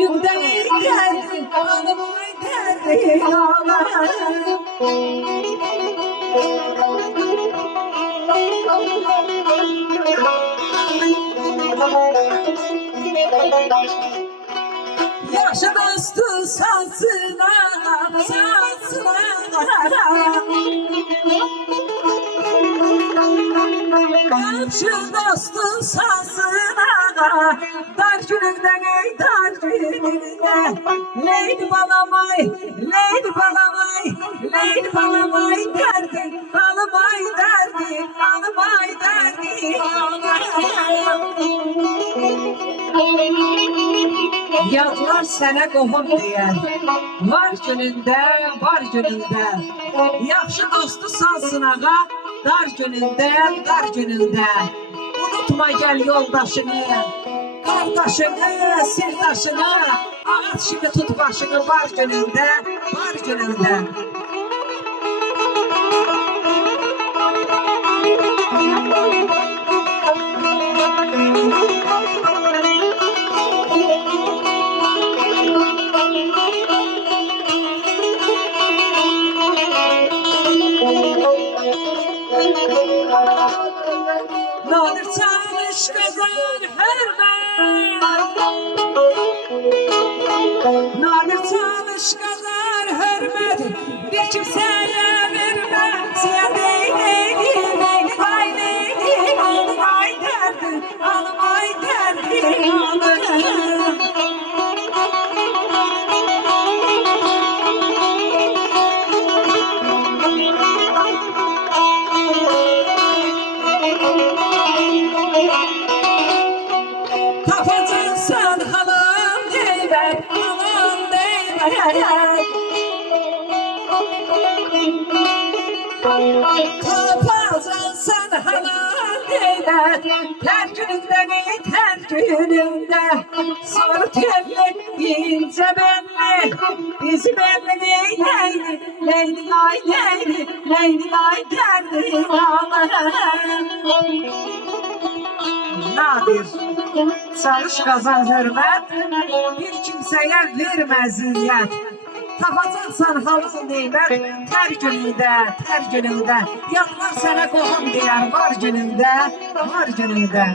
günümden derdim, ağlamay derdim ağlar. Yaxşı dostu sansına, sansına. Yaxşı dostu sansına, dar gününden ey dar gününden. Leyli balamay, leyli balamay, leyli balamay derdi, ağlamay derdi, ağlamay derdi, Yadlar sənə qohum deyər, var günündə, var günündə. Yaxşı dostu sansın ağa, dar günündə, dar günündə. Unutma gəl yoldaşını, qardaşını, sirdaşını. Ağaç kimi tut başını, var günündə, var günündə. Nadir çalış kazan hürmet, nadir çalış kazan hürmet, bir kimseye vermem. Siyah değilim, ay değilim, ay derdim, alım ay derdim, alım. Tapacaksan halam deyber, halam deyber. Tapacaksan halam deyber, ter gününden ey ter gününde. Sarı telli, ince belli, bizi belli değil leyli, leyli ay leyli, leyli ay derdi ağlarım. Nadir çalış kazan hürmet, bir kimseye vermə ziyyət. Tapacaqsan halın neymət, ter günündə, ter günündə. Yadlar sənə qohum deyər, var günündə, var günündə.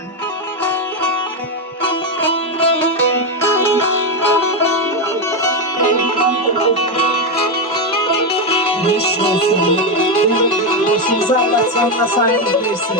Hoş olsun, başımıza Allah canına sahip versin.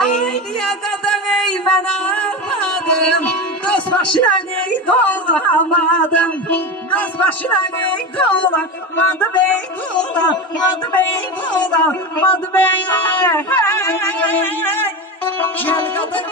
Ay niye kadar ey ben ağladım, dost başına ey dolamadım, dost başına ey dolamadım, ey dolamadım, ey dolamadım, ey. Gel kadar